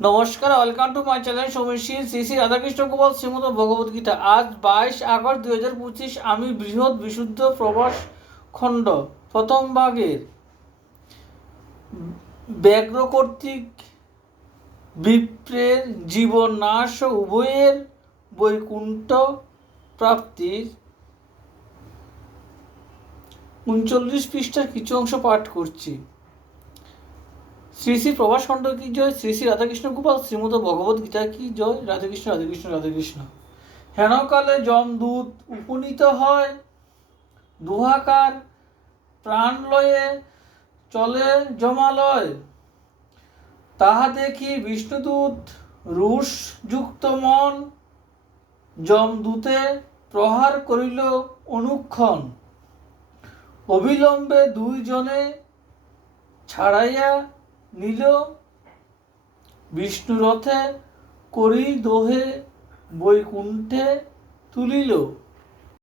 নমস্কার, welcome to my channel Samishi Shri Shri Radhakrishna Gopal Shrimad Bhagavad Gita. আজ 22 August 2025। আমি বৃহৎ বিশুদ্ধ প্রবাস খণ্ড প্রথম ভাগের ব্যাঘ্র কর্তৃক বিপ্রের জীবন নাশ ও উভয়ের বৈকুণ্ঠ প্রাপ্তির 39 পৃষ্ঠার কিছু অংশ পাঠ করছি। শ্রী শ্রী প্রভাস খণ্ড কি জয়, শ্রী শ্রী রাধাকৃষ্ণ গোপাল শ্রীমদ ভগবত গীতা কি জয়। রাধাকৃষ্ণ রাধাকৃষ্ণ রাধাকৃষ্ণ। হেনকালে যমদূত উপনীত হয় দুহাকার প্রাণ লয়ে চলে জমালয়। তাহা দেখি বিষ্ণুদূত রুষ যুক্ত মন যমদূতে প্রহার করিল অনুক্ষণ। অবিলম্বে দুইজনে ছাড়াইয়া নিল বিষ্ণুরথে করি দোহে বৈকুণ্ঠে তুলিল।